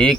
1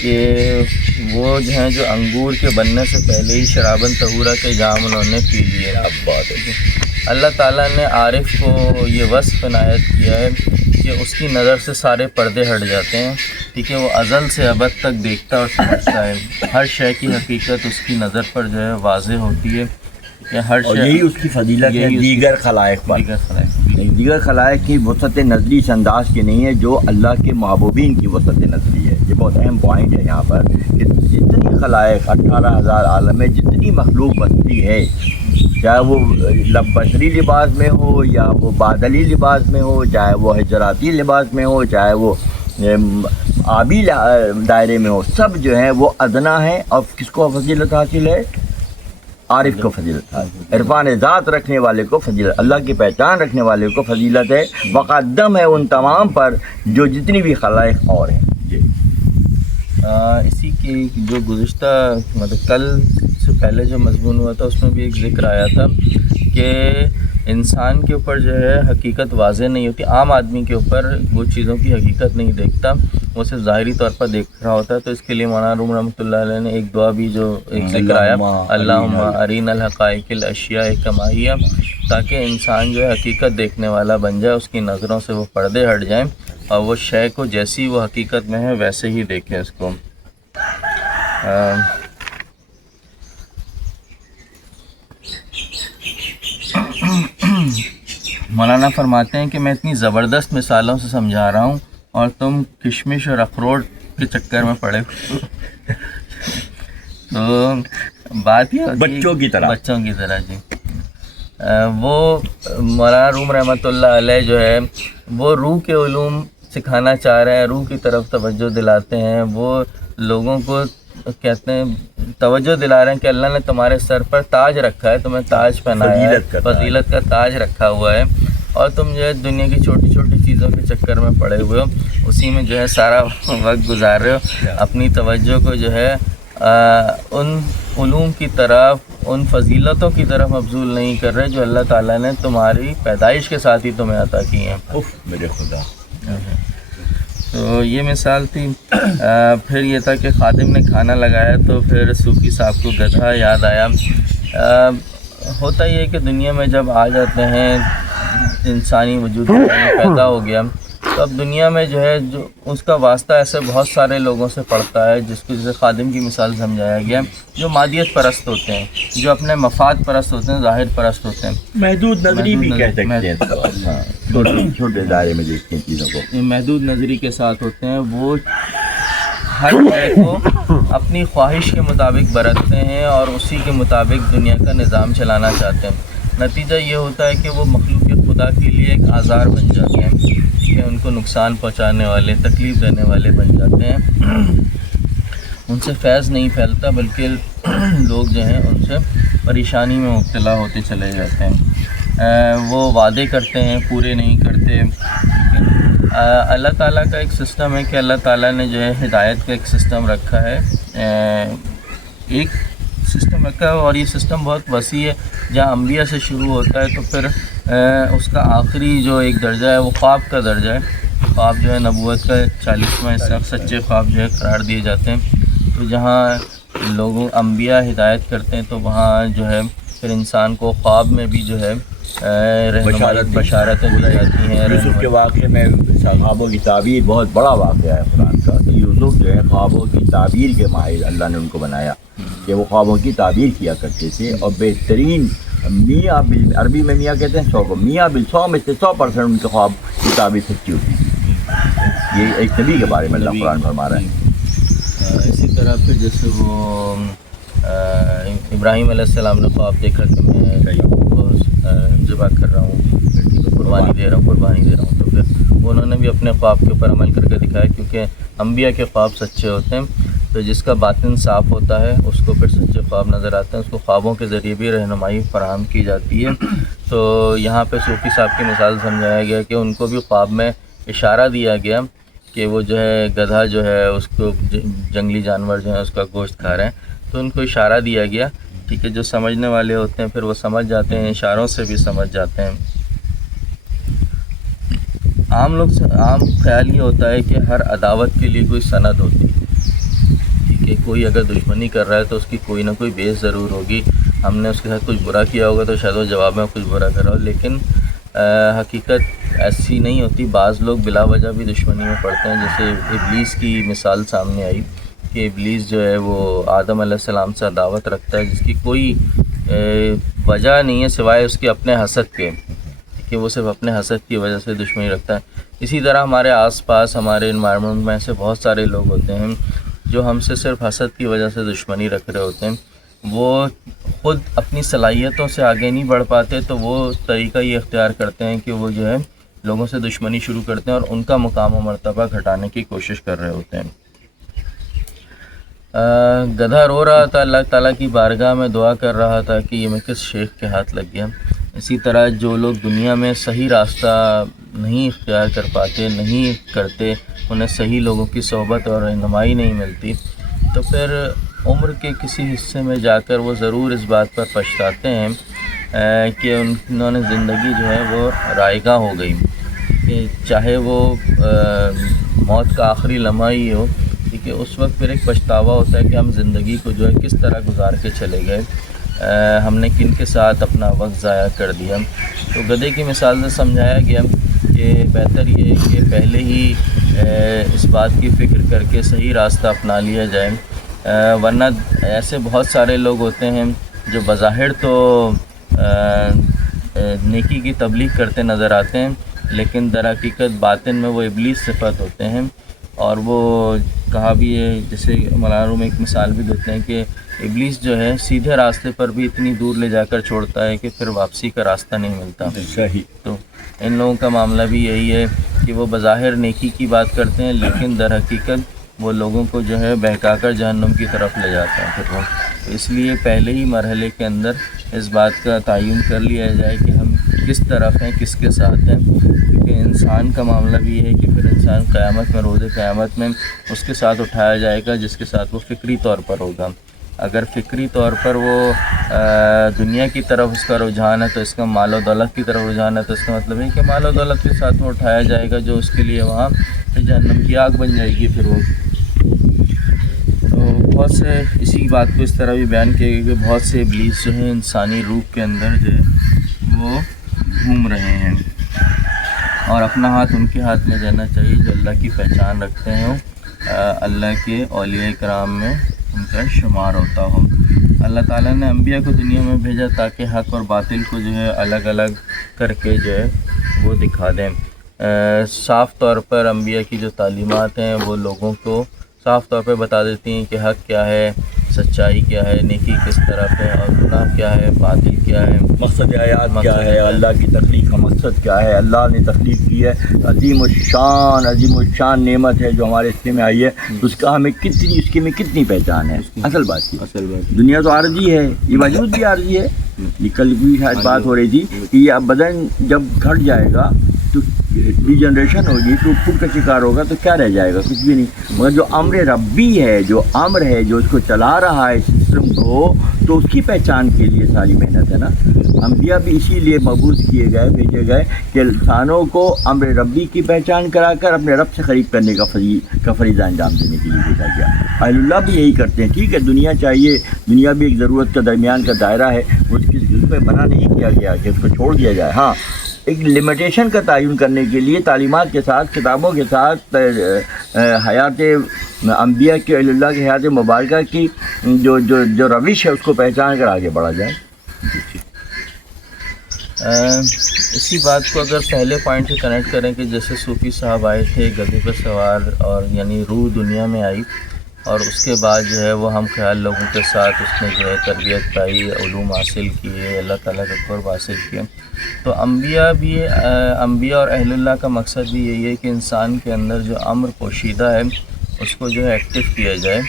کہ وہ جو ہیں جو انگور کے بننے سے پہلے ہی شرابن طہورہ کے جام انہوں نے پی لیے. اب بات ہے. اللہ تعالیٰ نے عارف کو یہ وصف عنایت کیا ہے کہ اس کی نظر سے سارے پردے ہٹ جاتے ہیں. ٹھیک ہے, وہ ازل سے ابد تک دیکھتا اور سمجھتا ہے. ہر شے کی حقیقت اس کی نظر پر جو ہے واضح ہوتی ہے کہ ہر اور شے, یہی اس کی فضیلت ہے دیگر خلائق پر. دیگر خلائق کی وسعت نظری اس انداز کی نہیں ہے جو اللہ کے محبوبین کی وسعت نظری ہے. یہ بہت اہم پوائنٹ ہے یہاں پر کہ جتنی خلائق 18,000 عالم میں جتنی مخلوق بستی ہے, چاہے وہ بشری لباس میں ہو یا وہ بادلی لباس میں ہو, چاہے وہ حجراتی لباس میں ہو, چاہے وہ آبی دائرے میں ہو, سب جو ہیں وہ ادنا ہیں. اور کس کو فضیلت حاصل ہے؟ عارف کو فضیلت حاصل. عرفان ذات رکھنے والے کو فضیلت, اللہ کی پہچان رکھنے والے کو فضیلت ہے. مقدم ہے ان تمام پر جو جتنی بھی خلائق اور ہیں. اسی کے جو گزشتہ مطلب کل سے پہلے جو مضمون ہوا تھا اس میں بھی ایک ذکر آیا تھا کہ انسان کے اوپر جو ہے حقیقت واضح نہیں ہوتی. عام آدمی کے اوپر وہ چیزوں کی حقیقت نہیں دیکھتا, وہ صرف ظاہری طور پر دیکھ رہا ہوتا ہے. تو اس کے لیے مولانا روم رحمۃ اللہ علیہ نے ایک دعا بھی جو ایک ذکر آیا, اللہم ارین الحقائق الاشیاء کما ہی, تاکہ انسان جو ہے حقیقت دیکھنے والا بن جائے, اس کی نظروں سے وہ پردے ہٹ جائیں اور وہ شے کو جیسی وہ حقیقت میں ہے ویسے ہی دیکھیں اس کو. مولانا فرماتے ہیں کہ میں اتنی زبردست مثالوں سے سمجھا رہا ہوں اور تم کشمش اور اخروٹ کے چکر میں پڑے. تو بات یہ بچوں کی طرح جی. وہ مولانا روم رحمۃ اللہ علیہ جو ہے وہ روح کے علوم سکھانا چاہ رہے ہیں, روح کی طرف توجہ دلاتے ہیں. وہ لوگوں کو کہتے ہیں, توجہ دلا رہے ہیں کہ اللہ نے تمہارے سر پر تاج رکھا ہے, تمہیں تاج پہنایا ہے, فضیلت کا تاج رکھا ہوا ہے, اور تم جو ہے دنیا کی چھوٹی چھوٹی چیزوں کے چکر میں پڑے ہوئے ہو, اسی میں جو ہے سارا وقت گزار رہے ہو. اپنی توجہ کو جو ہے ان علوم کی طرف, ان فضیلتوں کی طرف مبذول نہیں کر رہے جو اللہ تعالیٰ نے تمہاری پیدائش کے ساتھ ہی تمہیں عطا کی ہیں. میرے خدا. تو یہ مثال تھی. پھر یہ تھا کہ خادم نے کھانا لگایا تو پھر صوفی صاحب کو گدھا یاد آیا. ہوتا یہ ہے کہ دنیا میں جب آ جاتے ہیں, انسانی وجود پیدا ہو گیا, تو اب دنیا میں جو ہے جو اس کا واسطہ ایسے بہت سارے لوگوں سے پڑتا ہے, جس کو جیسے خادم کی مثال سمجھایا گیا, جو مادیت پرست ہوتے ہیں, جو اپنے مفاد پرست ہوتے ہیں, ظاہر پرست ہوتے ہیں, محدود نظری بھی کہہ سکتے ہیں, چھوٹے دائرے میں دیکھتے ہیں چیزوں کو, محدود نظری کے ساتھ ہوتے ہیں. وہ ہر شے کو اپنی خواہش کے مطابق برتتے ہیں اور اسی کے مطابق دنیا کا نظام چلانا چاہتے ہیں. نتیجہ یہ ہوتا ہے کہ وہ مخلوق خدا کے لیے ایک آزار بن جاتے ہیں, کہ ان کو نقصان پہنچانے والے, تکلیف دینے والے بن جاتے ہیں. ان سے فیض نہیں پھیلتا, بلکہ لوگ جو ہیں ان سے پریشانی میں مبتلا ہوتے چلے جاتے ہیں. وہ وعدے کرتے ہیں, پورے نہیں کرتے. اللہ تعالیٰ کا ایک سسٹم ہے کہ اللہ تعالیٰ نے جو ہے ہدایت کا ایک سسٹم رکھا ہے, ایک سسٹم رکھا ہے, اور یہ سسٹم بہت وسیع ہے. جہاں انبیاء سے شروع ہوتا ہے تو پھر اس کا آخری جو ایک درجہ ہے وہ خواب کا درجہ ہے. خواب جو ہے نبوت کا 40واں حصہ, سچے خواب جو ہے قرار دیے جاتے ہیں. تو جہاں لوگوں انبیاء ہدایت کرتے ہیں تو وہاں جو ہے پھر انسان کو خواب میں بھی جو ہے بشارتیں دی جاتی ہیں. یوسف کے واقعے میں خوابوں کی تعبیر بہت بڑا واقعہ ہے قرآن کا. تو یوسف جو ہے خوابوں کی تعبیر کے ماہر اللہ نے ان کو بنایا کہ وہ خوابوں کی تعبیر کیا کرتے تھے. اور بہترین میاں بل, عربی میں میاں کہتے ہیں 100 کو, میاں بل 100 میں سے 100% ان کے خواب کی تعبیر سچی ہوتی ہے. یہ ایک نبی کے بارے میں اللہ قرآن فرما رہا ہے. اسی طرح پھر جیسے وہ ابراہیم علیہ السلام نے خواب دیکھا کہ میں کو ذبح کر رہا ہوں, قربانی دے رہا ہوں. تو پھر انہوں نے بھی اپنے خواب کے اوپر عمل کر کے دکھایا, کیونکہ انبیاء کے خواب سچے ہوتے ہیں. تو جس کا باطن صاف ہوتا ہے اس کو پھر سچے خواب نظر آتے ہیں, اس کو خوابوں کے ذریعے بھی رہنمائی فراہم کی جاتی ہے. تو یہاں پہ صوفی صاحب کی مثال سمجھایا گیا کہ ان کو بھی خواب میں اشارہ دیا گیا کہ وہ جو ہے گدھا جو ہے اس کو جنگلی جانور جو ہے اس کا گوشت کھا رہے ہیں. تو ان کو اشارہ دیا گیا. ٹھیک ہے, جو سمجھنے والے ہوتے ہیں پھر وہ سمجھ جاتے ہیں, اشاروں سے بھی سمجھ جاتے ہیں. عام خیال یہ ہوتا ہے کہ ہر عداوت کے لیے کوئی سند ہوتی ہے, کہ کوئی اگر دشمنی کر رہا ہے تو اس کی کوئی نہ کوئی بیس ضرور ہوگی، ہم نے اس کے ساتھ کچھ برا کیا ہوگا تو شاید وہ جواب میں کچھ برا کر رہا ہو، لیکن حقیقت ایسی نہیں ہوتی۔ بعض لوگ بلا وجہ بھی دشمنی میں پڑتے ہیں، جیسے ابلیس کی مثال سامنے آئی کہ ابلیس جو ہے وہ آدم علیہ السلام سے عداوت رکھتا ہے جس کی کوئی وجہ نہیں ہے سوائے اس کے اپنے حسد کے، کہ وہ صرف اپنے حسد کی وجہ سے دشمنی رکھتا ہے۔ اسی طرح ہمارے آس پاس ہمارے انوائرمنٹ میں ایسے بہت سارے لوگ ہوتے ہیں جو ہم سے صرف حسد کی وجہ سے دشمنی رکھ رہے ہوتے ہیں، وہ خود اپنی صلاحیتوں سے آگے نہیں بڑھ پاتے تو وہ طریقہ یہ اختیار کرتے ہیں کہ وہ جو ہے لوگوں سے دشمنی شروع کرتے ہیں اور ان کا مقام و مرتبہ گھٹانے کی کوشش کر رہے ہوتے ہیں۔ گدھا رو رہا تھا، اللہ تعالیٰ کی بارگاہ میں دعا کر رہا تھا کہ یہ میں کس شیخ کے ہاتھ لگ گیا۔ اسی طرح جو لوگ دنیا میں صحیح راستہ نہیں اختیار کر پاتے، نہیں کرتے، انہیں صحیح لوگوں کی صحبت اور رہنمائی نہیں ملتی، تو پھر عمر کے کسی حصے میں جا کر وہ ضرور اس بات پر پچھتاتے ہیں کہ انہوں نے زندگی جو ہے وہ رائگاں ہو گئی، کہ چاہے وہ موت کا آخری لمحہ ہی ہو، کہ اس وقت پھر ایک پچھتاوا ہوتا ہے کہ ہم زندگی کو جو ہے کس طرح گزار کے چلے گئے، ہم نے کن کے ساتھ اپنا وقت ضائع کر دیا۔ تو گدھے کی مثال سے سمجھایا گیا کہ بہتر یہ ہے کہ پہلے ہی اس بات کی فکر کر کے صحیح راستہ اپنا لیا جائے، ورنہ ایسے بہت سارے لوگ ہوتے ہیں جو بظاہر تو نیکی کی تبلیغ کرتے نظر آتے ہیں، لیکن در حقیقت باطن میں وہ ابلیس صفت ہوتے ہیں، اور وہ کہا بھی ہے، جیسے مولانا میں ایک مثال بھی دیتے ہیں کہ ابلیس جو ہے سیدھے راستے پر بھی اتنی دور لے جا کر چھوڑتا ہے کہ پھر واپسی کا راستہ نہیں ملتا۔ صحیح۔ تو ان لوگوں کا معاملہ بھی یہی ہے کہ وہ بظاہر نیکی کی بات کرتے ہیں، لیکن در حقیقت وہ لوگوں کو جو ہے بہکا کر جہنم کی طرف لے جاتے ہیں پھر وہ۔ اس لیے پہلے ہی مرحلے کے اندر اس بات کا تعین کر لیا جائے کہ ہم کس طرف ہیں، کس کے ساتھ ہیں، کیونکہ انسان کا معاملہ بھی یہ ہے کہ پھر انسان قیامت میں، روز قیامت میں اس کے ساتھ اٹھایا جائے گا جس کے ساتھ وہ فکری طور پر ہوگا۔ اگر فکری طور پر وہ دنیا کی طرف اس کا رجحان ہے تو اس کا مال و دولت کی طرف رجحان ہے تو اس کا مطلب ہے کہ مال و دولت کے ساتھ وہ اٹھایا جائے گا جو اس کے لیے وہاں جہنم کی آگ بن جائے گی پھر وہ۔ تو بہت سے اسی بات کو اس طرح بھی بیان کیا گیا کہ بہت سے ابلیس جو ہیں انسانی روح کے اندر جو ہے وہ گھوم رہے ہیں، اور اپنا ہاتھ ان کے ہاتھ میں رہنا چاہیے جو اللہ کی پہچان رکھتے ہیں، اللہ کے اولیاء کرام میں ان کا شمار ہوتا ہو۔ اللہ تعالیٰ نے انبیاء کو دنیا میں بھیجا تاکہ حق اور باطل کو جو ہے الگ الگ کر کے جو ہے وہ دکھا دیں۔ صاف طور پر انبیاء کی جو تعلیمات ہیں وہ لوگوں کو صاف طور پہ بتا دیتی ہیں کہ حق کیا ہے، سچائی کیا ہے، نیکی کس طرف ہے، اور گناہ کیا ہے، باطل کیا ہے، مقصد حیات کیا ہے، اللہ کی تخلیق کا مقصد کیا ہے۔ اللہ نے تخلیق کی ہے، عظیم الشان نعمت ہے جو ہمارے حصے میں آئی ہے، اس کا ہمیں کتنی، اس کی میں کتنی پہچان ہے۔ اصل بات دنیا تو عارضی ہے، یہ وجود بھی عارضی ہے۔ یہ کل بھی شاید بات ہو رہی تھی کہ یہ بدن جب گھٹ جائے گا تو ڈی جنریشن ہوگی تو خود کا شکار ہوگا تو کیا رہ جائے گا، کچھ بھی نہیں۔ مگر جو امر ربی ہے، جو امر ہے، جو اس کو چلا رہا ہے سسٹم کو، تو اس کی پہچان کے لیے ساری محنت ہے نا۔ انبیاء بھی اسی لیے مبعوث کیے گئے، بھیجے گئے کہ انسانوں کو امر ربی کی پہچان کرا کر اپنے رب سے قریب کرنے کا فریضہ انجام دینے کے لیے بھیجا گیا۔ اہل اللہ بھی یہی کرتے ہیں۔ ٹھیک ہے، دنیا چاہیے، دنیا بھی ایک ضرورت کا درمیان کا دائرہ ہے، اس پہ بنا نہیں کیا گیا کہ اس کو چھوڑ دیا جائے۔ ہاں، ایک لمیٹیشن کا تعین کرنے کے لیے تعلیمات کے ساتھ، کتابوں کے ساتھ، حیات انبیاء کے، اہل اللہ کی حیات مبارکہ کی جو روش ہے اس کو پہچان کر آگے بڑھا جائے۔ اسی بات کو اگر پہلے پوائنٹ سے کنیکٹ کریں کہ جیسے صوفی صاحب آئے تھے گدھے پر سوار، اور یعنی روح دنیا میں آئی، اور اس کے بعد جو ہے وہ ہم خیال لوگوں کے ساتھ اس نے جو ہے تربیت پائی، علوم حاصل کیے، اللہ تعالیٰ کا قرب حاصل کیا۔ تو انبیاء اور اہل اللہ کا مقصد بھی یہی ہے کہ انسان کے اندر جو امر پوشیدہ ہے اس کو جو ہے ایکٹیو کیا جائے،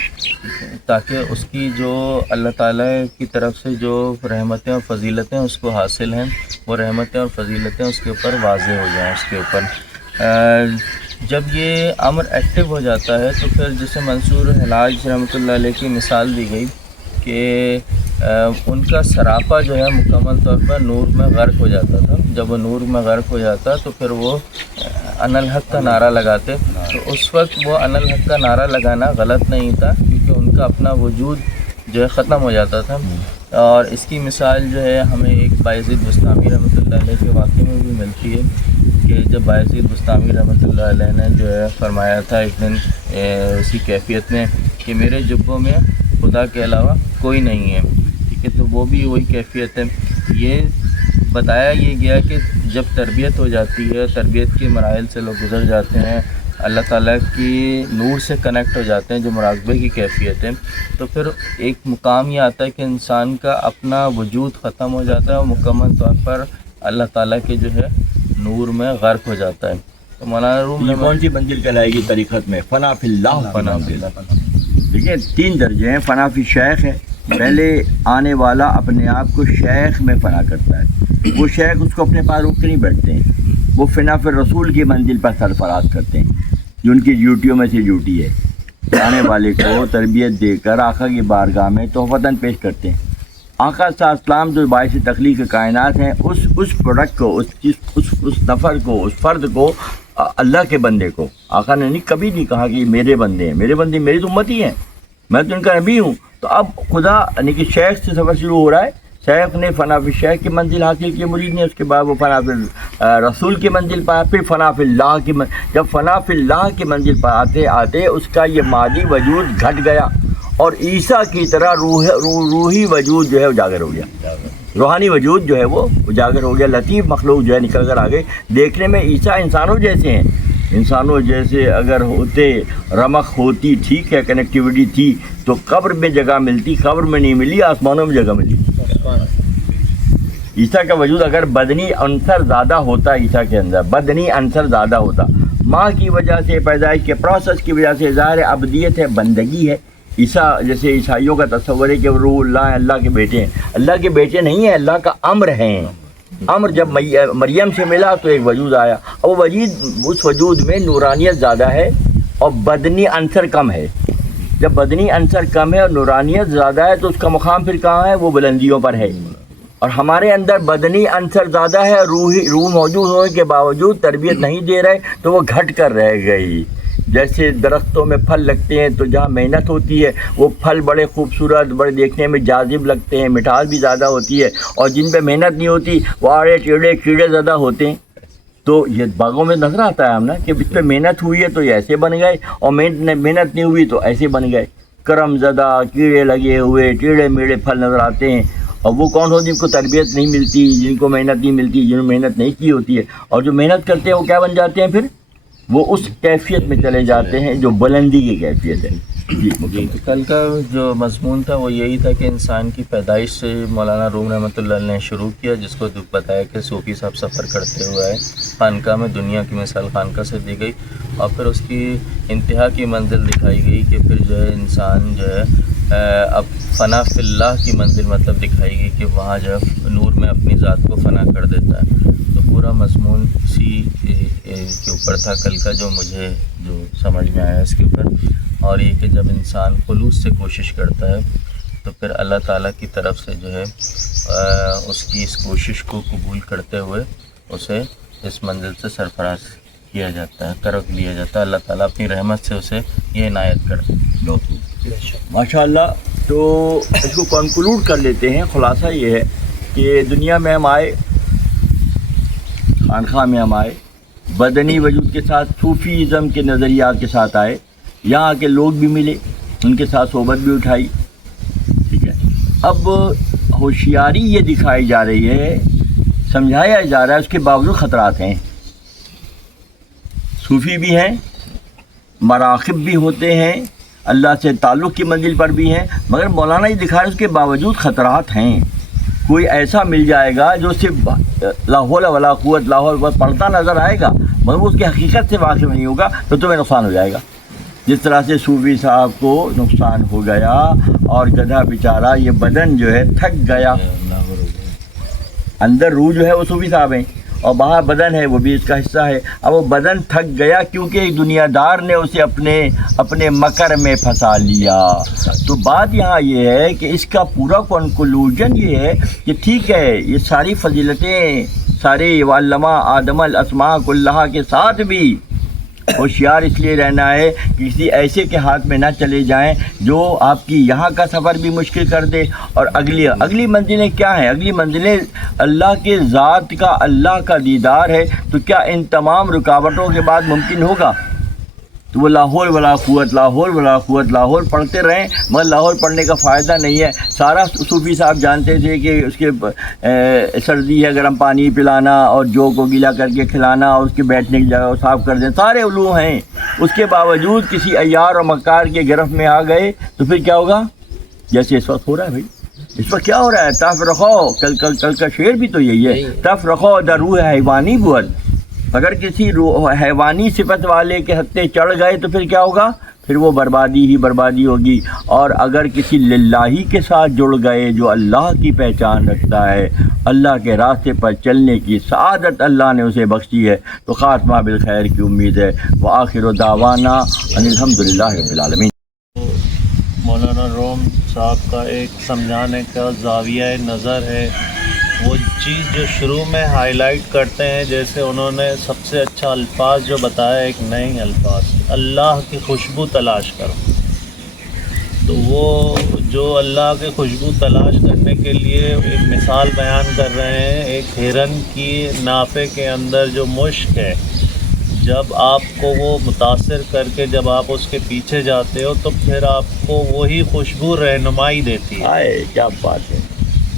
تاکہ اس کی جو اللہ تعالیٰ کی طرف سے جو رحمتیں اور فضیلتیں اس کو حاصل ہیں، وہ رحمتیں اور فضیلتیں اس کے اوپر واضح ہو جائیں۔ اس کے اوپر جب یہ امر ایکٹیو ہو جاتا ہے تو پھر جسے منصور حلاج رحمۃ اللہ علیہ کی مثال دی گئی کہ ان کا سراپا جو ہے مکمل طور پر نور میں غرق ہو جاتا تھا۔ جب وہ نور میں غرق ہو جاتا تو پھر وہ ان الحق کا نعرہ لگاتے، تو اس وقت وہ ان الحق کا نعرہ لگانا غلط نہیں تھا، کیونکہ کہ ان کا اپنا وجود جو ہے ختم ہو جاتا تھا. اور اس کی مثال جو ہے ہمیں ایک بایزید بستامی رحمۃ اللہ علیہ کے واقعے میں بھی ملتی ہے کہ جب بایزید بستامی رحمۃ اللہ علیہ نے جو ہے فرمایا تھا ایک دن اسی کیفیت میں کہ میرے جبوں میں خدا کے علاوہ کوئی نہیں ہے. ٹھیک ہے, تو وہ بھی وہی کیفیت ہے. یہ بتایا یہ گیا کہ جب تربیت ہو جاتی ہے, تربیت کے مراحل سے لوگ گزر جاتے ہیں, اللہ تعالیٰ کی نور سے کنیکٹ ہو جاتے ہیں جو مراقبے کی کیفیت ہے, تو پھر ایک مقام یہ آتا ہے کہ انسان کا اپنا وجود ختم ہو جاتا ہے اور مکمل طور پر اللہ تعالیٰ کے جو ہے نور میں غرق ہو جاتا ہے. تو مولانا روم یہ کون سی منزل کہلائے گی طریقت میں؟ فنا فی اللہ. فنا فی اللہ. دیکھیں 3 درجے ہیں. فنا فی شیخ ہے, پہلے آنے والا اپنے آپ کو شیخ میں فنا کرتا ہے, وہ شیخ اس کو اپنے پاس روک کے نہیں بیٹھتے ہیں, وہ فنا فی رسول کی منزل پر سرفراز کرتے ہیں جو ان کی ڈیوٹیوں میں سے ڈیوٹی ہے. آنے والے کو تربیت دے کر آقا کی بارگاہ میں تحفتاً پیش کرتے ہیں. آقا صلی اللہ علیہ وسلم جو باعث تخلیق کائنات ہیں, اس پروڈکٹ کو, اس نفر کو, اس فرد کو, اللہ کے بندے کو آقا نے کبھی نہیں کہا کہ میرے بندے ہیں, میرے بندے میری تو امت ہی ہیں, میں تو ان کا نبی ہوں. تو اب خدا یعنی کہ شیخ سے سفر شروع ہو رہا ہے. شیخ نے فنا فی شیخ کی منزل حاصل کی, مرید نے, اس کے بعد وہ فنا فی رسول کی منزل پایا, پھر فنا فی اللہ کی جب فنا فی اللہ کی منزل پر آتے آتے اس کا یہ مادی وجود گھٹ گیا اور عیسیٰ کی طرح روحی وجود جو ہے اجاگر ہو گیا, روحانی وجود جو ہے وہ اجاگر ہو گیا. لطیف مخلوق جو ہے نکل کر آگے. دیکھنے میں عیسیٰ انسانوں جیسے ہیں, انسانوں جیسے اگر ہوتے, رمق ہوتی, ٹھیک ہے, کنیکٹیوٹی تھی تو قبر میں جگہ ملتی, قبر میں نہیں ملی, آسمانوں میں جگہ ملی. عیسیٰ کا وجود اگر بدنی عنصر زیادہ ہوتا, عیسیٰ کے اندر بدنی عنصر زیادہ ہوتا, ماں کی وجہ سے, پیدائش کے پروسیس کی وجہ سے, ظاہر ابدیت ہے, بندگی ہے. عیسیٰ جیسے عیسائیوں کا تصور ہے کہ وہ روح اللہ ہیں, اللہ کے بیٹے ہیں. اللہ کے بیٹے نہیں ہیں, اللہ کا امر ہیں. امر جب مریم سے ملا تو ایک وجود آیا, اور وہ اس وجود میں نورانیت زیادہ ہے اور بدنی عنصر کم ہے. جب بدنی عنصر کم ہے اور نورانیت زیادہ ہے تو اس کا مقام پھر کہاں ہے؟ وہ بلندیوں پر ہے. اور ہمارے اندر بدنی عنصر زیادہ ہے, روح موجود ہونے کے باوجود تربیت نہیں دے رہے تو وہ گھٹ کر رہ گئی. جیسے درختوں میں پھل لگتے ہیں تو جہاں محنت ہوتی ہے وہ پھل بڑے خوبصورت, بڑے دیکھنے میں جاذب لگتے ہیں, مٹھاس بھی زیادہ ہوتی ہے, اور جن پہ محنت نہیں ہوتی وہ آڑے ٹیڑے کیڑے زیادہ ہوتے ہیں. تو یہ باغوں میں نظر آتا ہے ہم نا کہ اس پہ محنت ہوئی ہے تو یہ ایسے بن گئے, اور محنت نہیں ہوئی تو ایسے بن گئے. کرم زدہ, کیڑے لگے ہوئے, ٹیڑے میڑے پھل نظر آتے ہیں. اور وہ کون ہو جن کو تربیت نہیں ملتی, جن کو محنت نہیں ملتی, جنہوں نے محنت نہیں کی ہوتی ہے. اور جو محنت کرتے ہیں وہ کیا بن جاتے ہیں پھر؟ وہ اس کیفیت میں چلے جاتے ہیں جو بلندی کی کیفیت ہے. جی کل کا جو مضمون تھا وہ یہی تھا کہ انسان کی پیدائش سے مولانا روم رحمۃ اللہ علیہ نے شروع کیا, جس کو بتایا کہ صوفی صاحب سفر کرتے ہوئے آئے, خانقاہ میں دنیا کی مثال خانقاہ سے دی گئی, اور پھر اس کی انتہا کی منزل دکھائی گئی کہ پھر جو ہے انسان جو ہے اب فنا فی اللہ کی منزل مطلب دکھائی گئی کہ وہاں جو ہے نور میں اپنی ذات کو فنا کر دیتا ہے. تو پورا مضمون اسی کے اوپر تھا کل کا, جو مجھے جو سمجھ میں آیا اس کے اوپر. اور یہ کہ جب انسان خلوص سے کوشش کرتا ہے تو پھر اللہ تعالیٰ کی طرف سے جو ہے اس کی اس کوشش کو قبول کرتے ہوئے اسے اس منزل سے سرفراز کیا جاتا ہے, کرک لیا جاتا ہے. اللہ تعالیٰ اپنی رحمت سے اسے یہ عنایت کرتے ہیں. ماشاء اللہ. تو اس کو کنکلوڈ کر لیتے ہیں. خلاصہ یہ ہے کہ دنیا میں ہم آئے, خانقاہ میں ہم آئے, بدنی وجود کے ساتھ صوفیزم کے نظریات کے ساتھ آئے, یہاں کے لوگ بھی ملے, ان کے ساتھ صحبت بھی اٹھائی. ٹھیک ہے, اب ہوشیاری یہ دکھائی جا رہی ہے, سمجھایا جا رہا ہے, اس کے باوجود خطرات ہیں. صوفی بھی ہیں, مراقب بھی ہوتے ہیں, اللہ سے تعلق کی منزل پر بھی ہیں, مگر مولانا یہ دکھا رہے ہیں اس کے باوجود خطرات ہیں. کوئی ایسا مل جائے گا جو صرف لا حول ولا قوت لا حول پڑھتا نظر آئے گا مگر وہ اس کی حقیقت سے واقف نہیں ہوگا تو تمہیں نقصان ہو جائے گا. جس طرح سے صوفی صاحب کو نقصان ہو گیا اور گدھا بیچارہ یہ بدن جو ہے تھک گیا. اندر روح جو ہے وہ صوفی صاحب ہیں اور باہر بدن ہے وہ بھی اس کا حصہ ہے. اب وہ بدن تھک گیا کیونکہ ایک دنیا دار نے اسے اپنے مکر میں پھنسا لیا. تو بات یہاں یہ ہے کہ اس کا پورا کنکلوژن یہ ہے کہ ٹھیک ہے یہ ساری فضیلتیں سارے علماء آدم الاسماء کلہا کے ساتھ بھی ہوشیار اس لیے رہنا ہے کہ کسی ایسے کے ہاتھ میں نہ چلے جائیں جو آپ کی یہاں کا سفر بھی مشکل کر دے، اور اگلی منزلیں کیا ہیں؟ اگلی منزلیں اللہ کے ذات کا، اللہ کا دیدار ہے۔ تو کیا ان تمام رکاوٹوں کے بعد ممکن ہوگا؟ تو وہ لاہور ولا قوت، لاہور ولا قوت، لاہور پڑھتے رہیں، مگر لاہور پڑھنے کا فائدہ نہیں ہے۔ سارا صوفی صاحب جانتے تھے کہ اس کے سردی ہے گرم پانی پلانا اور جو کو گیلا کر کے کھلانا اور اس کے بیٹھنے کی جگہ صاف کر دیں، سارے علوم ہیں۔ اس کے باوجود کسی عیار اور مکار کے گرفت میں آ گئے تو پھر کیا ہوگا؟ جیسے اس وقت ہو رہا ہے بھائی، اس وقت کیا ہو رہا ہے؟ تف رکھو، کل کا شعر بھی تو یہی ہے، تف رکھو در روح حیوانی بود۔ اگر کسی حیوانی صفت والے کے ہتھے چڑھ گئے تو پھر کیا ہوگا؟ پھر وہ بربادی ہی بربادی ہوگی۔ اور اگر کسی للہی کے ساتھ جڑ گئے جو اللہ کی پہچان رکھتا ہے، اللہ کے راستے پر چلنے کی سعادت اللہ نے اسے بخشی ہے، تو خاتمہ بالخیر کی امید ہے۔ وآخر دعوانا ان الحمدللہ رب العالمین۔ مولانا روم صاحب کا ایک سمجھانے کا زاویہ نظر ہے، وہ چیز جو شروع میں ہائی لائٹ کرتے ہیں، جیسے انہوں نے سب سے اچھا الفاظ جو بتایا، ایک نئی الفاظ، اللہ کی خوشبو تلاش کرو۔ تو وہ جو اللہ کی خوشبو تلاش کرنے کے لیے ایک مثال بیان کر رہے ہیں، ایک ہرن کی نافے کے اندر جو مشک ہے، جب آپ کو وہ متاثر کر کے جب آپ اس کے پیچھے جاتے ہو تو پھر آپ کو وہی خوشبو رہنمائی دیتی ہے۔ کیا بات ہے!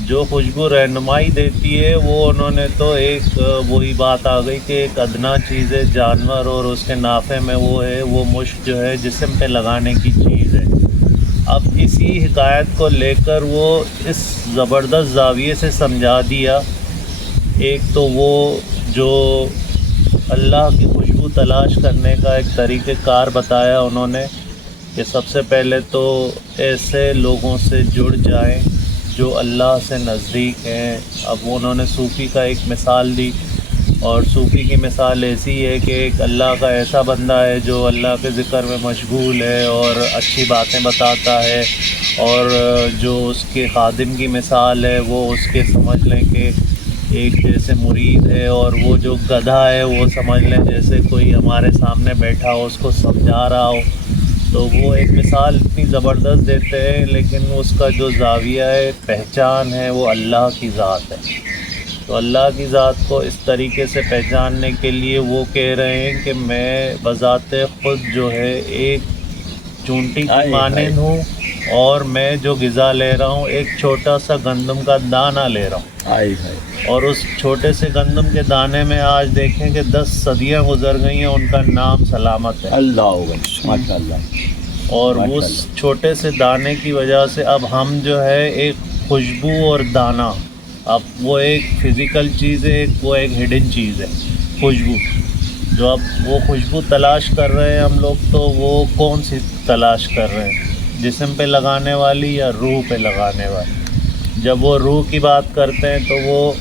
جو خوشبو رہنمائی دیتی ہے وہ انہوں نے تو ایک وہی بات آ گئی کہ ایک ادنا چیز ہے جانور اور اس کے نافے میں وہ ہے، وہ مشک جو ہے جسم پہ لگانے کی چیز ہے۔ اب اسی حکایت کو لے کر وہ اس زبردست زاویے سے سمجھا دیا۔ ایک تو وہ جو اللہ کی خوشبو تلاش کرنے کا ایک طریقہ کار بتایا انہوں نے کہ سب سے پہلے تو ایسے لوگوں سے جڑ جائیں جو اللہ سے نزدیک ہیں۔ اب انہوں نے صوفی کا ایک مثال دی، اور صوفی کی مثال ایسی ہے کہ ایک اللہ کا ایسا بندہ ہے جو اللہ کے ذکر میں مشغول ہے اور اچھی باتیں بتاتا ہے، اور جو اس کے خادم کی مثال ہے وہ اس کے سمجھ لیں کہ ایک جیسے مرید ہے، اور وہ جو گدھا ہے وہ سمجھ لیں جیسے کوئی ہمارے سامنے بیٹھا ہو، اس کو سمجھا رہا ہو۔ تو وہ ایک مثال اتنی زبردست دیتے ہیں، لیکن اس کا جو زاویہ ہے، پہچان ہے، وہ اللہ کی ذات ہے۔ تو اللہ کی ذات کو اس طریقے سے پہچاننے کے لیے وہ کہہ رہے ہیں کہ میں بذات خود جو ہے ایک چونٹی کی مانند ہوں، اور میں جو غذا لے رہا ہوں ایک چھوٹا سا گندم کا دانہ لے رہا ہوں، اور اس چھوٹے سے گندم کے دانے میں آج دیکھیں کہ 10 صدیاں گزر گئی ہیں، ان کا نام سلامت ہے۔ اللہ ماشاء اللہ۔ اور اس چھوٹے سے دانے کی وجہ سے اب ہم جو ہے ایک خوشبو اور دانہ، اب وہ ایک فزیکل چیز ہے، وہ ایک ہڈن چیز ہے خوشبو، جو اب وہ خوشبو تلاش کر رہے ہیں ہم لوگ، تو وہ کون سی تلاش کر رہے ہیں؟ جسم پہ لگانے والی یا روح پہ لگانے والی؟ جب وہ روح کی بات کرتے ہیں تو وہ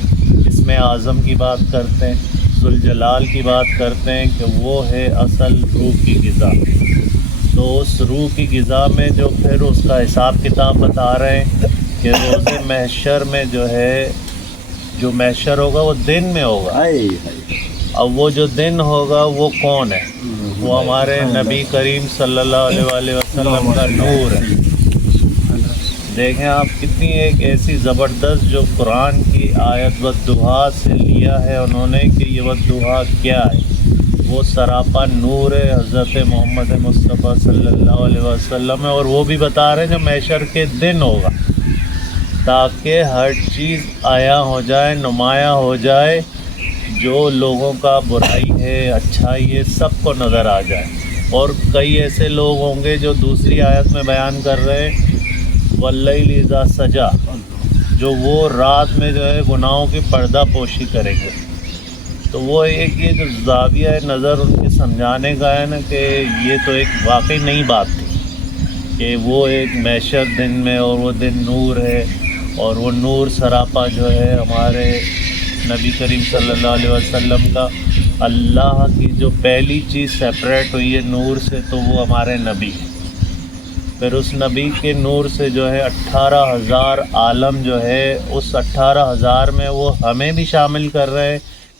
اسم اعظم کی بات کرتے ہیں، ذوالجلال کی بات کرتے ہیں کہ وہ ہے اصل روح کی غذا۔ تو اس روح کی غذا میں جو پھر اس کا حساب کتاب بتا رہے ہیں کہ روز محشر میں جو ہے، جو محشر ہوگا وہ دن میں ہوگا۔ اب وہ جو دن ہوگا وہ کون ہے؟ وہ ہمارے نبی کریم صلی اللہ علیہ وسلم کا نور ہے۔ دیکھیں آپ کتنی ایک ایسی زبردست جو قرآن کی آیت والضحیٰ سے لیا ہے انہوں نے کہ یہ والضحیٰ کیا ہے؟ وہ سراپا نور ہے، حضرت محمد مصطفیٰ صلی اللہ علیہ وسلم ہے، اور وہ بھی بتا رہے ہیں جو محشر کے دن ہوگا، تاکہ ہر چیز عیاں ہو جائے، نمایاں ہو جائے، جو لوگوں کا برائی ہے اچھائی ہے سب کو نظر آ جائے۔ اور کئی ایسے لوگ ہوں گے جو دوسری آیت میں بیان کر رہے ہیں واللیل اذا سجا، جو وہ رات میں جو ہے گناہوں کی پردہ پوشی کریں گے۔ تو وہ ایک یہ جو زاویہ نظر ان کے سمجھانے کا ہے نا کہ یہ تو ایک واقعی نئی بات تھی کہ وہ ایک محشر دن میں، اور وہ دن نور ہے، اور وہ نور سراپا جو ہے ہمارے نبی کریم صلی اللہ علیہ وسلم کا۔ اللہ کی جو پہلی چیز سیپریٹ ہوئی ہے نور سے تو وہ ہمارے نبی ہیں۔ پھر اس نبی کے نور سے جو ہے 18,000 عالم جو ہے، اس 18,000 میں وہ ہمیں بھی شامل کر رہے ہیں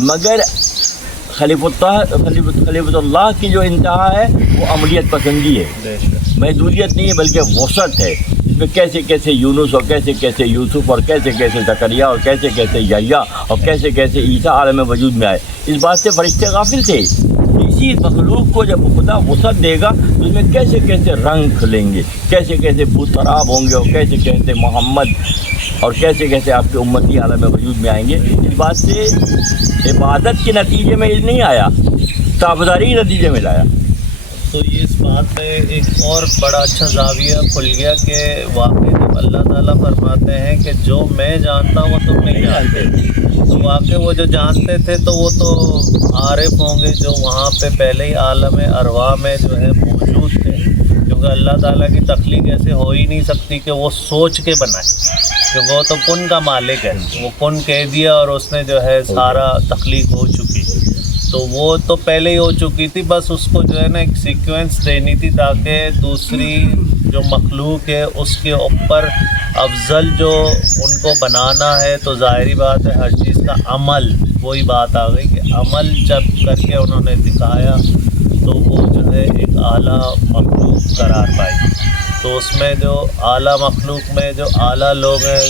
مگر خلیفۃ اللہ کی جو انتہا ہے وہ عملیت پسندی ہے، محدودیت نہیں ہے بلکہ وسعت ہے. اس میں کیسے کیسے یونس اور کیسے کیسے یوسف اور کیسے کیسے زکریا اور کیسے کیسے یحییٰ اور کیسے کیسے عیسیٰ عالم وجود میں آئے. اس بات سے فرشتے غافل تھے. اسی مخلوق کو جب خدا وسعت دے گا تو اس میں کیسے کیسے رنگ کھلیں گے، کیسے کیسے بوتراب ہوں گے اور کیسے کیسے محمد اور کیسے کیسے آپ کے امتی عالم وجود میں آئیں گے. اس بات سے عبادت کے نتیجے میں نہیں آیا، تابعداری کے نتیجے میں لایا. تو یہ اس بات میں ایک اور بڑا اچھا زاویہ کھل گیا کہ واقعی جب اللہ تعالیٰ فرماتے ہیں کہ جو میں جانتا ہوں وہ تم نہیں جانتے، تو واقعی وہ جو جانتے تھے تو وہ تو عارف ہوں گے جو وہاں پہ پہلے ہی عالم ارواح میں جو ہے موجود تھے، کیونکہ اللہ تعالیٰ کی تخلیق ایسے ہو ہی نہیں سکتی کہ وہ سوچ کے بنائے، کیونکہ وہ تو کن کا مالک ہے. وہ کن کہہ دیا اور اس نے جو ہے سارا تخلیق ہو چکی، تو وہ تو پہلے ہی ہو چکی تھی. بس اس کو جو ہے نا ایک سیکوینس دینی تھی تاکہ دوسری جو مخلوق ہے اس کے اوپر افضل جو ان کو بنانا ہے. تو ظاہری بات ہے ہر چیز کا عمل، وہی بات آ گئی کہ عمل جب کر کے انہوں نے دکھایا تو وہ جو ہے ایک اعلیٰ مخلوق قرار پائی. تو اس میں جو اعلیٰ مخلوق میں جو اعلیٰ لوگ ہیں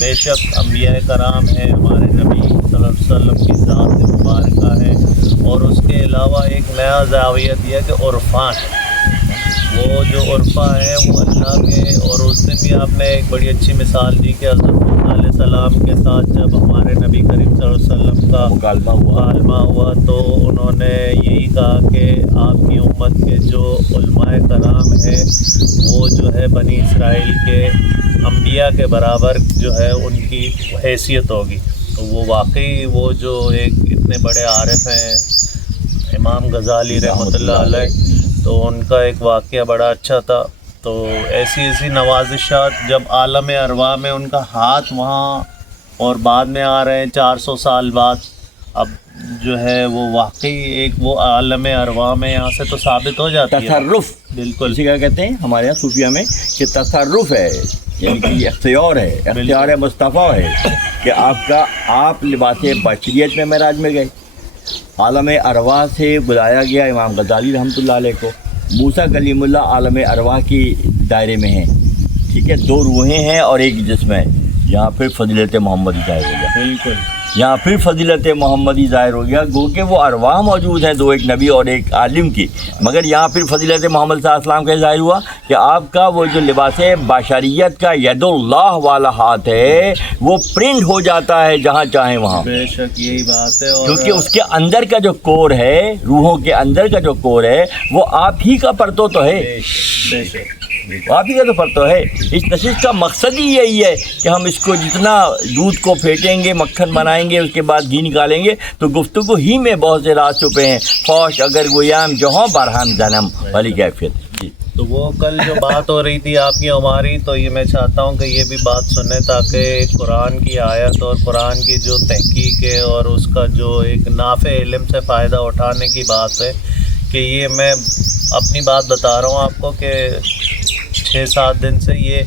بے شک انبیاء کرام ہیں، ہمارے نبی صلی اللہ علیہ وسلم کی ذات مبارکہ ہے. اور اس کے علاوہ ایک نیا زاویہ دیا کہ عرفان ہے، وہ جو عرفا ہے وہ اللہ کے. اور اس دن بھی آپ نے ایک بڑی اچھی مثال دی کہ حضرت موسیٰ علیہ السلام کے ساتھ جب ہمارے نبی کریم صلی اللہ علیہ وسلم کا مکالمہ ہوا تو انہوں نے یہی کہا کہ آپ کی امت کے جو علماء کرام ہیں وہ جو ہے بنی اسرائیل کے انبیاء کے برابر جو ہے ان کی حیثیت ہوگی. تو وہ واقعی وہ جو ایک اتنے بڑے عارف ہیں امام غزالی رحمۃ اللہ علیہ، تو ان کا ایک واقعہ بڑا اچھا تھا. تو ایسی ایسی نوازشات جب عالم ارواح میں ان کا ہاتھ وہاں اور بعد میں آ رہے ہیں 400 سال بعد، اب جو ہے وہ واقعی ایک وہ عالم ارواح میں یہاں سے تو ثابت ہو جاتی ہے تصرف. بالکل اسی کا کہتے ہیں ہمارے یہاں صوفیہ میں کہ تصرف ہے، یعنی کہ اختیار ہے، اختیار مصطفیٰ ہے کہ آپ لباس بشریت میں معراج میں گئے، عالم ارواح سے بلایا گیا. امام غزالی رحمۃ اللہ علیہ کو موسیٰ کلیم اللہ عالم ارواح کی دائرے میں ہیں، ٹھیک ہے، 2 روحیں ہیں اور ایک جسم ہے. یہاں پھر فضیلت محمدی ظاہر ہو گیا. بالکل یہاں پھر فضیلت محمدی ظاہر ہو گیا، گو کہ وہ ارواح موجود ہیں، 2 ایک نبی اور ایک عالم کی، مگر یہاں پھر فضیلت محمد صلی اللہ علیہ وسلم کا ظاہر ہوا کہ آپ کا وہ جو لباس بشریت کا ید اللہ والا ہاتھ ہے وہ پرنٹ ہو جاتا ہے جہاں چاہیں وہاں. بے شک یہی بات ہے. اور کیونکہ اس کے اندر کا جو کور ہے، روحوں کے اندر کا جو کور ہے وہ آپ ہی کا پرتو تو ہے، بے شک آپ ہی کا تو پرتو ہے. اس نشست کا مقصد ہی یہی ہے کہ ہم اس کو جتنا دودھ کو پھینٹیں گے، مکھن بنائیں گے، اس کے بعد گھی نکالیں گے تو گفتگو ہی میں بہت سے راز چھپے ہیں. فوش اگر گویام جہاں برہم جنم والی کیفیت. جی تو وہ کل جو بات ہو رہی تھی آپ کی ہماری، تو یہ میں چاہتا ہوں کہ یہ بھی بات سنیں تاکہ قرآن کی آیت اور قرآن کی جو تحقیق ہے اور اس کا جو ایک نافع علم سے فائدہ اٹھانے کی بات ہے کہ یہ میں اپنی بات بتا رہا ہوں آپ کو کہ 6-7 دن سے یہ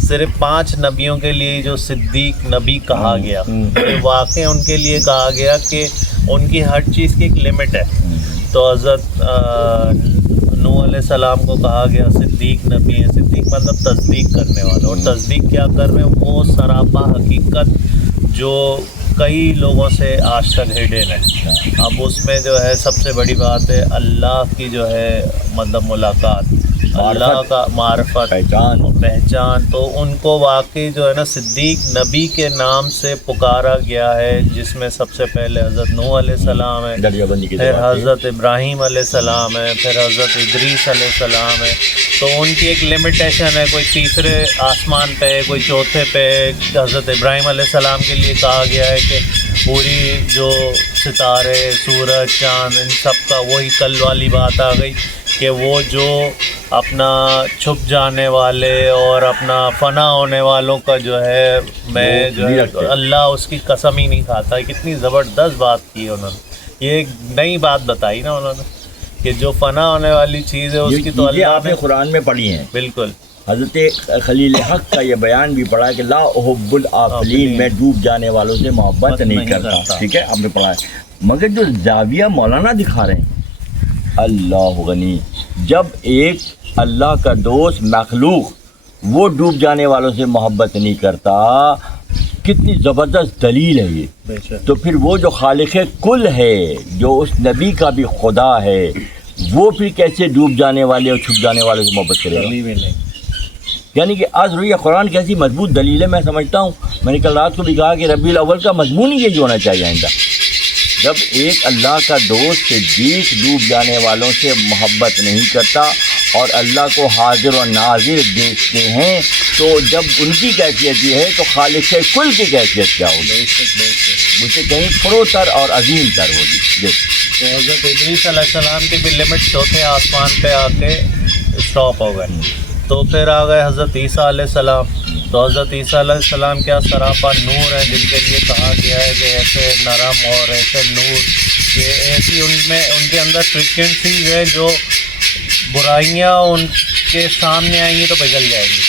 صرف 5 نبیوں کے لیے جو صدیق نبی کہا گیا، واقعی ان کے لیے کہا گیا کہ ان کی ہر چیز کی ایک لمٹ ہے. تو حضرت نوح علیہ السلام کو کہا گیا صدیق نبی ہے. صدیق مطلب تصدیق کرنے والا، اور تصدیق کیا کر رہے ہیں؟ وہ سراپا حقیقت جو کئی لوگوں سے آج تک ہڈن ہے. اب اس میں جو ہے سب سے بڑی بات ہے اللہ کی جو ہے مطلب ملاقات، اللہ کا معرفت، پہچان. تو ان کو واقعی جو ہے نا صدیق نبی کے نام سے پکارا گیا ہے، جس میں سب سے پہلے حضرت نوح علیہ السلام ہے، پھر حضرت ابراہیم علیہ السلام ہے، پھر حضرت ادریس علیہ السلام ہے. تو ان کی ایک لمیٹیشن ہے، کوئی تیسرے آسمان پہ، کوئی چوتھے پہ. حضرت ابراہیم علیہ السلام کے لیے کہا گیا ہے کہ پوری جو ستارے، سورج، چاند، ان سب کا وہی کل والی بات آ گئی کہ وہ جو اپنا چھپ جانے والے اور اپنا فنا ہونے والوں کا جو ہے میں جو ہے اللہ اس کی قسم ہی نہیں کھاتا. کتنی زبردست بات کی انہوں نے، یہ ایک نئی بات بتائی نا انہوں نے کہ جو فنا ہونے والی چیز ہے اس کی تو اللہ آپ نے قرآن میں پڑھی ہیں. بالکل حضرت خلیل حق کا یہ بیان بھی پڑھا کہ لا احب العافلین، میں ڈوب جانے والوں سے محبت نہیں کرتا، ٹھیک ہے آپ نے پڑھا ہے۔ مگر جو زاویہ مولانا دکھا رہے ہیں، اللہ غنی، جب ایک اللہ کا دوست مخلوق وہ ڈوب جانے والوں سے محبت نہیں کرتا، کتنی زبردست دلیل ہے یہ۔ تو پھر وہ جو خالق کل ہے، جو اس نبی کا بھی خدا ہے، وہ پھر کیسے ڈوب جانے والے اور چھپ جانے والوں سے محبت کرے گا؟ یعنی کہ آج رویہ قرآن کی ایسی مضبوط دلیل ہے، میں سمجھتا ہوں، میں نے کل رات کو بھی کہا کہ ربیع الاول کا مضمون ہی یہی ہونا چاہیے آئندہ۔ جب ایک اللہ کا دوست صدیق ڈوب جانے والوں سے محبت نہیں کرتا اور اللہ کو حاضر و ناظر دیکھتے ہیں، تو جب ان کی کیفیت یہ ہے تو خالق کل کی کیفیت کیا ہوگی؟ مجھ سے کہیں فروتر اور عظیم تر ہوگی۔ تو حضرت ادریس علیہ السلام کی بھی لمٹ چوتھے آسمان پہ آ کے اسٹاپ ہو گئے، تو پھر آ گئے حضرت عیسیٰ علیہ السلام۔ تو حضرت عیسیٰ علیہ السلام کیا سراپا نور ہیں، جن کے لیے کہا گیا ہے کہ ایسے نرم اور ایسے نور، کہ ایسی ان کے اندر فریکوینسیز ہے جو برائیاں ان کے سامنے آئیں گی تو پگھل جائیں گی،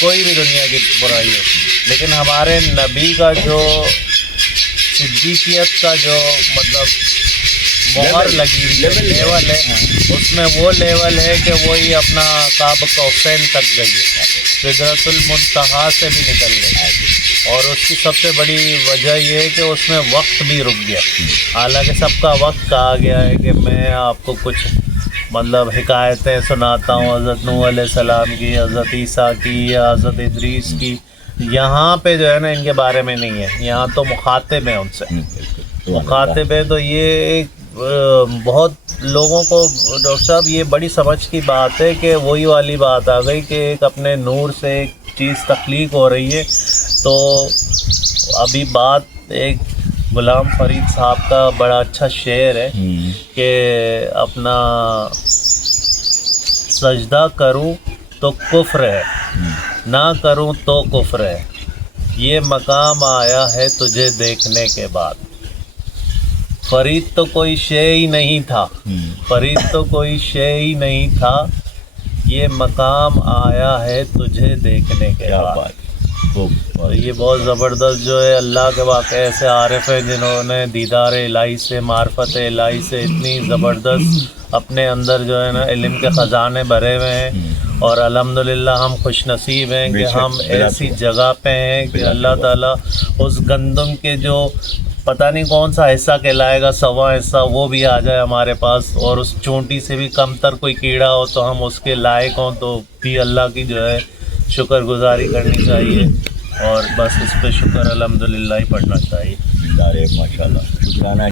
کوئی بھی دنیا کی برائی ہو۔ لیکن ہمارے نبی کا جو صدیقیت کا جو مطلب مہر لگی ہوئی لیول ہے، اس میں وہ لیول ہے کہ وہی اپنا قاب قوسین تک گئی ہے، سدرۃ المنتہا سے بھی نکل گئی۔ اور اس کی سب سے بڑی وجہ یہ ہے کہ اس میں وقت بھی رک گیا، حالانکہ سب کا وقت کہا گیا ہے کہ میں آپ کو کچھ مطلب حکایتیں سناتا ہوں حضرت نوح علیہ السلام کی، حضرت عیسیٰ کی یا حضرت ادریس کی۔ یہاں پہ جو ہے نا ان کے بارے میں نہیں ہے، یہاں تو مخاطب ہیں ان سے، مخاطب ہے۔ تو یہ ایک بہت لوگوں کو ڈاکٹر صاحب یہ بڑی سمجھ کی بات ہے کہ وہی والی بات آ گئی کہ ایک اپنے نور سے ایک چیز تخلیق ہو رہی ہے۔ تو ابھی بات ایک غلام فرید صاحب کا بڑا اچھا شعر ہے کہ اپنا سجدہ کروں تو کفر ہے، نہ کروں تو کفر ہے، یہ مقام آیا ہے تجھے دیکھنے کے بعد۔ فرید تو کوئی شے ہی نہیں تھا، فرید تو کوئی شے ہی نہیں تھا، یہ مقام آیا ہے تجھے دیکھنے کے بعد۔ تو یہ بہت زبردست جو ہے اللہ کے واقعہ ایسے عارف ہیں جنہوں نے دیدار الہی سے، معرفت الہی سے اتنی زبردست اپنے اندر جو ہے نا علم کے خزانے بھرے ہوئے ہیں۔ اور الحمدللہ ہم خوش نصیب ہیں کہ ہم ایسی جگہ پہ ہیں کہ اللہ تعالیٰ اس گندم کے جو پتہ نہیں کون سا حصہ کہلائے گا، 100واں حصہ، وہ بھی آ جائے ہمارے پاس، اور اس چونٹی سے بھی کم تر کوئی کیڑا ہو تو ہم اس کے لائق ہوں، تو بھی اللہ کی جو ہے شکر گزاری کرنی چاہیے، اور بس اس پہ شکر الحمدللہ ہی پڑھنا چاہیے۔ ماشاء اللہ، شکرانہ